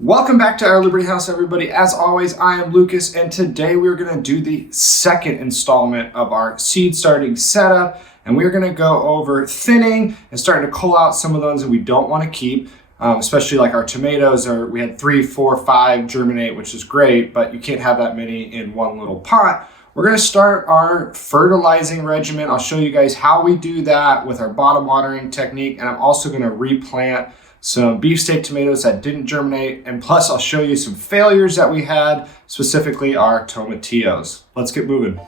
Welcome back to our Liberty House, everybody. As always, I am Lucas, and today we're going to do the second installment of our seed starting setup, and we're going to go over thinning and starting to cull out some of the ones that we don't want to keep, especially like our tomatoes. We had 3, 4, 5 germinate, which is great, but you can't have that many in one little pot. We're going to start our fertilizing regimen. I'll show you guys how we do that with our bottom watering technique, and I'm also going to replant some beefsteak tomatoes that didn't germinate, and plus I'll show you some failures that we had, specifically our tomatillos. Let's get moving.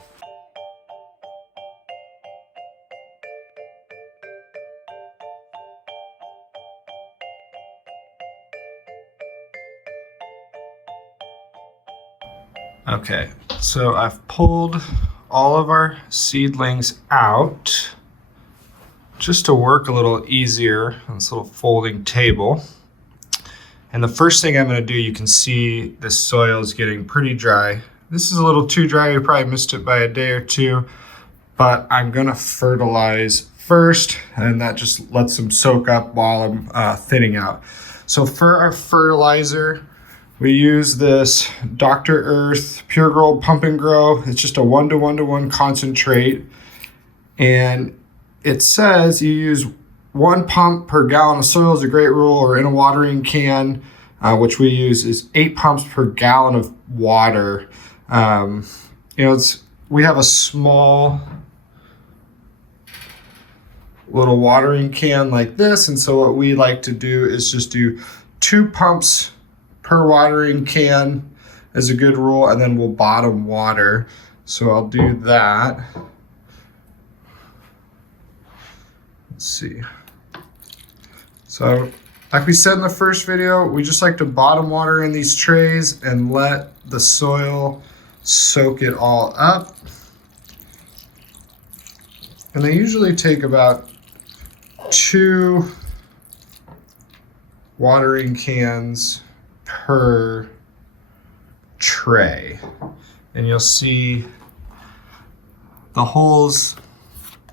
Okay, so I've pulled all of our seedlings out just to work a little easier on this little folding table. And the first thing I'm going to do, you can see the soil is getting pretty dry. This is a little too dry. You probably missed it by a day or two, but I'm going to fertilize first, and that just lets them soak up while I'm thinning out. So for our fertilizer, we use this Dr. Earth Pure Gold Pump and Grow. It's just a 1:1:1 concentrate, and it says you use 1 pump per gallon of soil is a great rule, or in a watering can, which we use is 8 pumps per gallon of water. We have a small little watering can like this, and so what we like to do is just do 2 pumps per watering can is a good rule, and then we'll bottom water. So I'll do that. Let's see. So like we said in the first video, we just like to bottom water in these trays and let the soil soak it all up. And they usually take about 2 watering cans per tray. And you'll see the holes.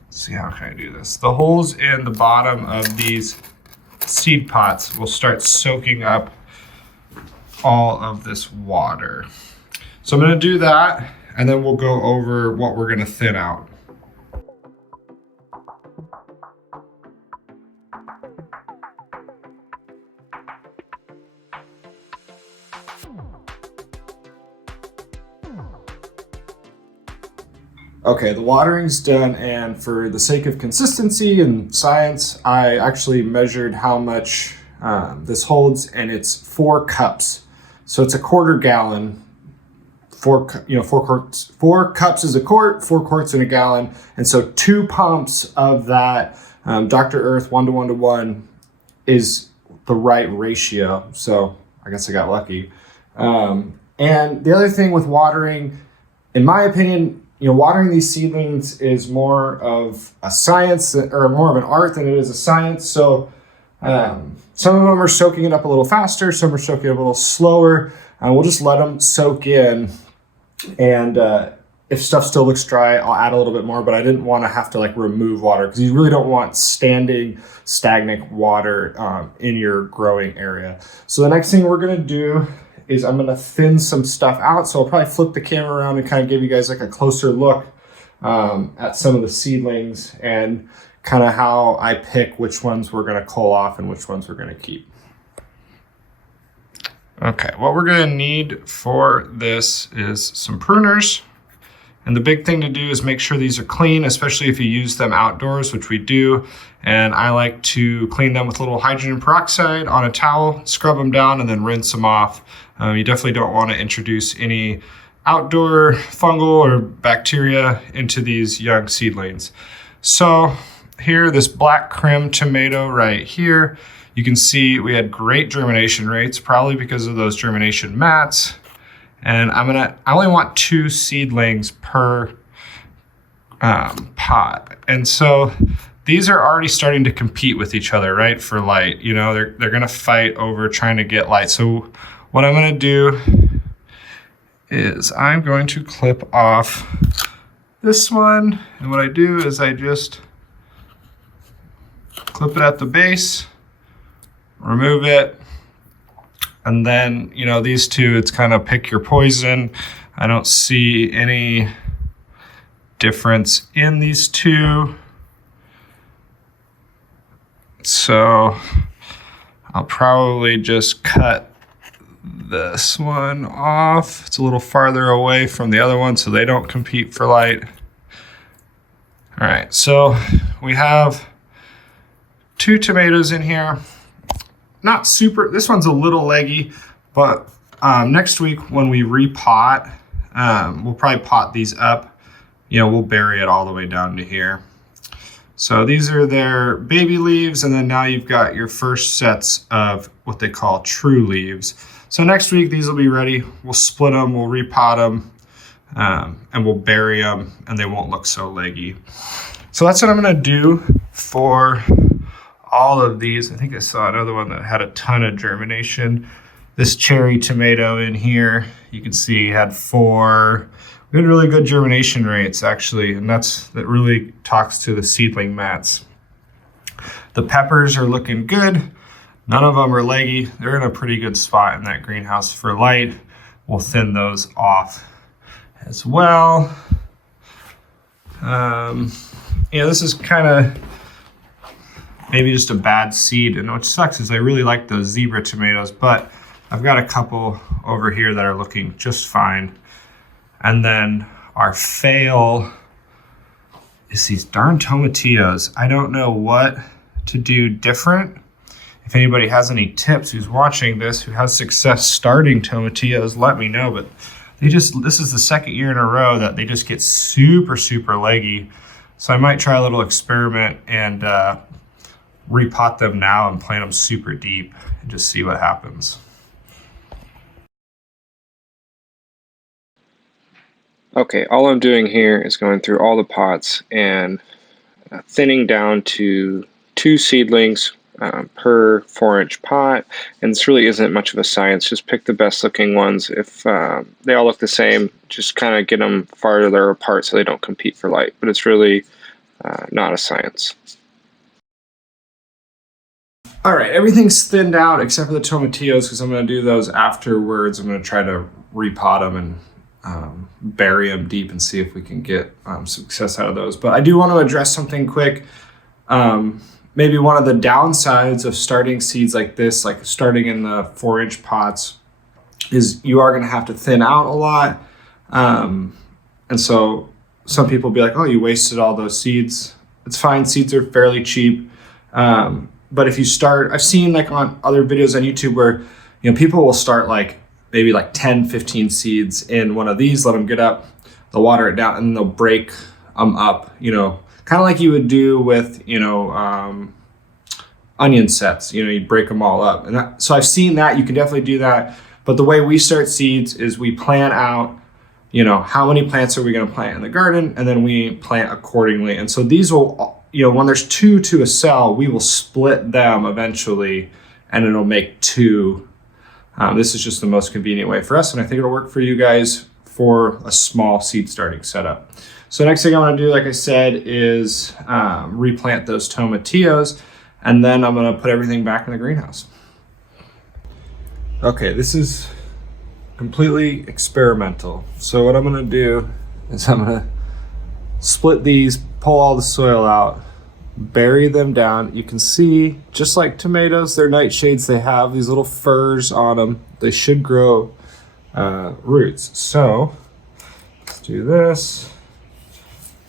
Let's see, how can I do this? The holes in the bottom of these seed pots will start soaking up all of this water. So I'm going to do that, and then we'll go over what we're going to thin out. Okay, the watering's done, and for the sake of consistency and science, I actually measured how much this holds, and it's 4 cups. So it's a 1/4 gallon. 4 cups is a quart, 4 quarts in a gallon, and so 2 pumps of that Dr. Earth 1:1:1 is the right ratio. So I guess I got lucky. And the other thing with watering, in my opinion, watering these seedlings is more of a science, or more of an art than it is a science. So some of them are soaking it up a little faster, some are soaking it up a little slower. We'll just let them soak in, and if stuff still looks dry, I'll add a little bit more, but I didn't want to have to remove water, because you really don't want standing stagnant water in your growing area. So the next thing we're going to do is I'm going to thin some stuff out. So I'll probably flip the camera around and kind of give you guys a closer look at some of the seedlings and kind of how I pick which ones we're going to cull off and which ones we're going to keep. Okay, what we're going to need for this is some pruners. And the big thing to do is make sure these are clean, especially if you use them outdoors, which we do. And I like to clean them with a little hydrogen peroxide on a towel, scrub them down, and then rinse them off. You definitely don't want to introduce any outdoor fungal or bacteria into these young seedlings. So here, this black crim tomato right here, you can see we had great germination rates, probably because of those germination mats. And I only want 2 seedlings per pot. And so these are already starting to compete with each other, right? For light, they're gonna fight over trying to get light. So what I'm gonna do is I'm going to clip off this one. And what I do is I just clip it at the base, remove it, And then, you know, these two, it's kind of pick your poison. I don't see any difference in these two. So I'll probably just cut this one off. It's a little farther away from the other one so they don't compete for light. All right, so we have 2 tomatoes in here. Not super, this one's a little leggy, but next week when we repot, we'll probably pot these up. You know, we'll bury it all the way down to here. So these are their baby leaves, and then now you've got your first sets of what they call true leaves. So next week, these will be ready. We'll split them, we'll repot them, and we'll bury them, and they won't look so leggy. So that's what I'm gonna do for all of these. I think I saw another one that had a ton of germination. This cherry tomato in here, you can see had 4. We had really good germination rates actually, and that really talks to the seedling mats. The peppers are looking good. None of them are leggy. They're in a pretty good spot in that greenhouse for light. We'll thin those off as well. Yeah, this is kind of maybe just a bad seed, and what sucks is I really like those zebra tomatoes, but I've got a couple over here that are looking just fine. And then our fail is these darn tomatillos. I don't know what to do different. If anybody has any tips who's watching this, who has success starting tomatillos, let me know. But this is the second year in a row that they just get super, super leggy. So I might try a little experiment and repot them now and plant them super deep and just see what happens. Okay, all I'm doing here is going through all the pots and thinning down to 2 seedlings per 4-inch pot. And this really isn't much of a science. Just pick the best looking ones. If they all look the same, just kind of get them farther apart so they don't compete for light. But it's really not a science. All right, everything's thinned out except for the tomatillos because I'm going to do those afterwards. I'm going to try to repot them and bury them deep and see if we can get success out of those. But I do want to address something quick. Maybe one of the downsides of starting seeds like this, like starting in the 4-inch pots, is you are going to have to thin out a lot. And so some people will be like, oh, you wasted all those seeds. It's fine. Seeds are fairly cheap. But if you start, I've seen like on other videos on YouTube where, you know, people will start like maybe like 10, 15 seeds in one of these, let them get up, they'll water it down, and they'll break them up, you know, kind of like you would do with, you know, onion sets, you know, you break them all up. And so I've seen that, you can definitely do that. But the way we start seeds is we plan out, you know, how many plants are we going to plant in the garden, and then we plant accordingly. And so these will, you know, when there's 2 to a cell, we will split them eventually, and it'll make 2. This is just the most convenient way for us, and I think it'll work for you guys for a small seed starting setup. So next thing I want to do, like I said, is replant those tomatillos, and then I'm going to put everything back in the greenhouse. Okay, this is completely experimental. So what I'm going to do is I'm going to split these, pull all the soil out, bury them down. You can see, just like tomatoes, they're nightshades. They have these little furs on them. They should grow roots. So let's do this.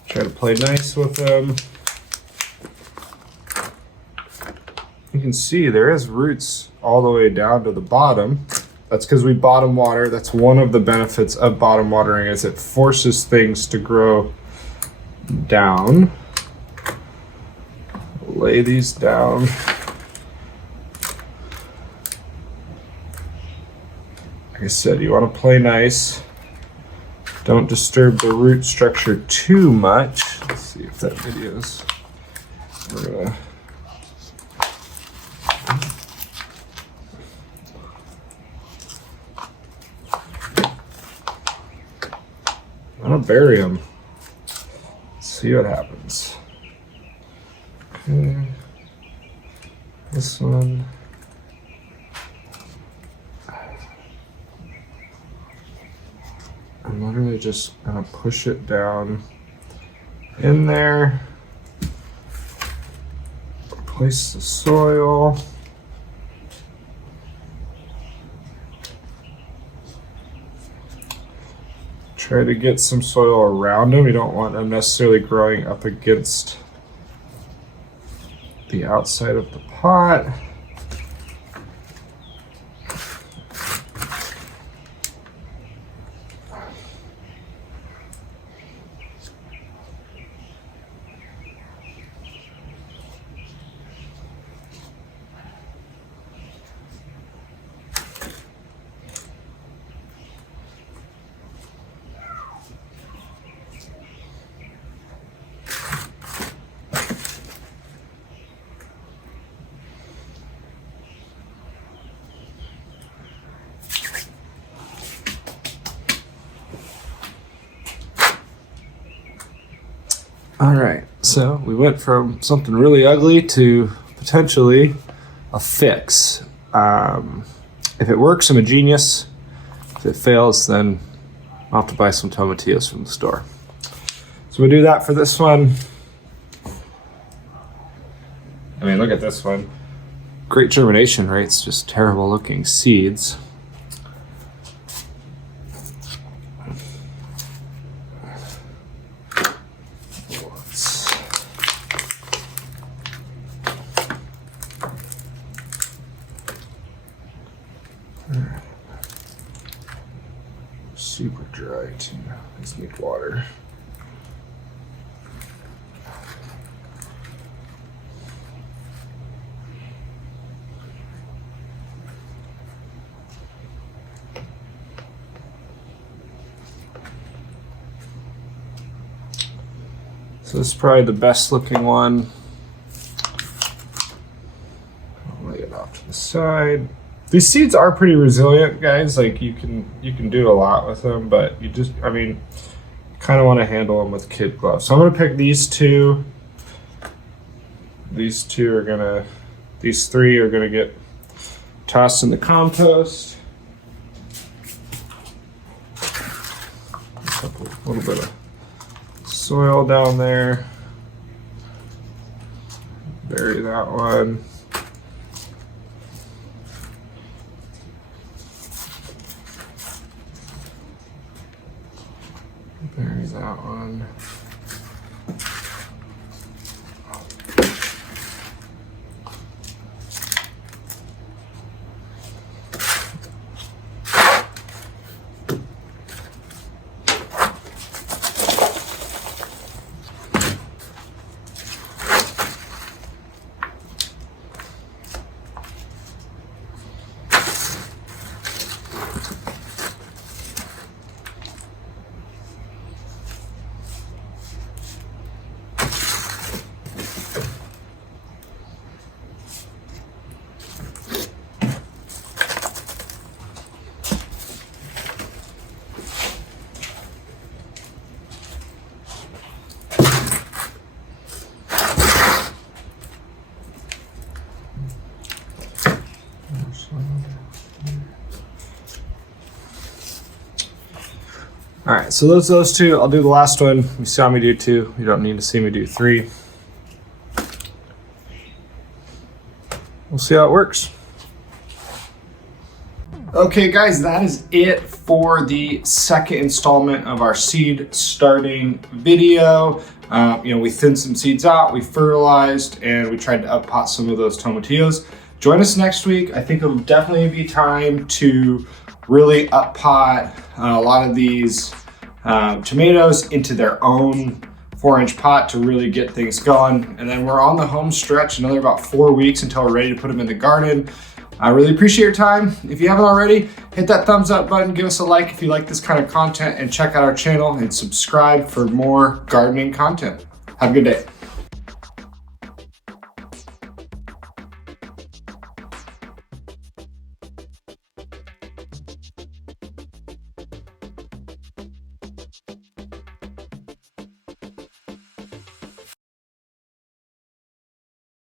Try to play nice with them. You can see there is roots all the way down to the bottom. That's because we bottom water. That's one of the benefits of bottom watering, is it forces things to grow down. Lay these down. Like I said, you want to play nice. Don't disturb the root structure too much. Let's see if that video's. We're gonna. I'm gonna bury them. See what happens. Okay. This one. I'm literally just gonna push it down in there. Place the soil. Try to get some soil around them. You don't want them necessarily growing up against the outside of the pot. All right, so we went from something really ugly to potentially a fix. If it works, I'm a genius. If it fails, then I'll have to buy some tomatillos from the store. So we'll do that for this one. I mean, look at this one. Great germination rates, just terrible looking seeds. Super dry too. Just need water. So this is probably the best looking one. I'll lay it off to the side. These seeds are pretty resilient, guys. Like you can do a lot with them, but you just, I mean, kind of want to handle them with kid gloves. So I'm gonna pick these two. These three are gonna get tossed in the compost. A little bit of soil down there. Bury that one. Bury that one. All right, so those two. I'll do the last one. You saw me do two. You don't need to see me do three. We'll see how it works. Okay, guys, that is it for the second installment of our seed starting video. We thinned some seeds out, we fertilized, and we tried to up pot some of those tomatillos. Join us next week. I think it'll definitely be time to really up pot a lot of these tomatoes into their own 4-inch pot to really get things going. And then we're on the home stretch, another about 4 weeks until we're ready to put them in the garden. I really appreciate your time. If you haven't already, hit that thumbs up button, give us a like if you like this kind of content, and check out our channel and subscribe for more gardening content. Have a good day.